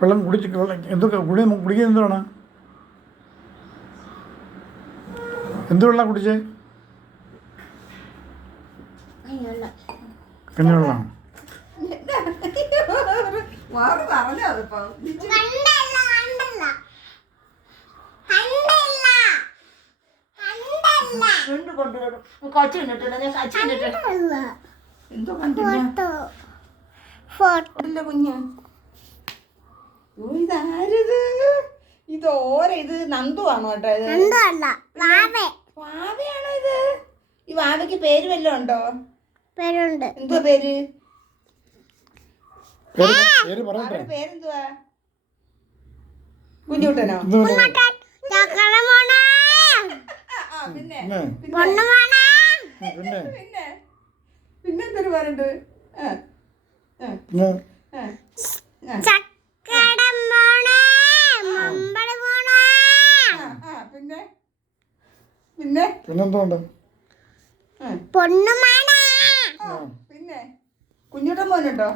വെള്ളം എന്തൊക്കെ കുടിക്കുന്നത് എന്താണ്? എന്ത് വെള്ളം കുടിച്ചേ? കഞ്ഞിവെള്ളമാണ്. എന്തോ കണ്ടില്ല കുഞ്ഞ്. ഇതാരത്? ഇത് നന്ദു ആണോ കേട്ടോ? ഇത് വാവയാണോ ഇത്? ഈ വാവയ്ക്ക് പേര് വല്ലതും ഉണ്ടോ? പേരുണ്ട്. എന്തുവാ പേര്? പേരെന്തുവാ? കുഞ്ഞുട്ടനോ? പിന്നെ എന്തൊരു പേരുണ്ട്? പിന്നെന്തോണ്ട്? പിന്നെ കുഞ്ഞുട്ടൻ മോനുണ്ടോ?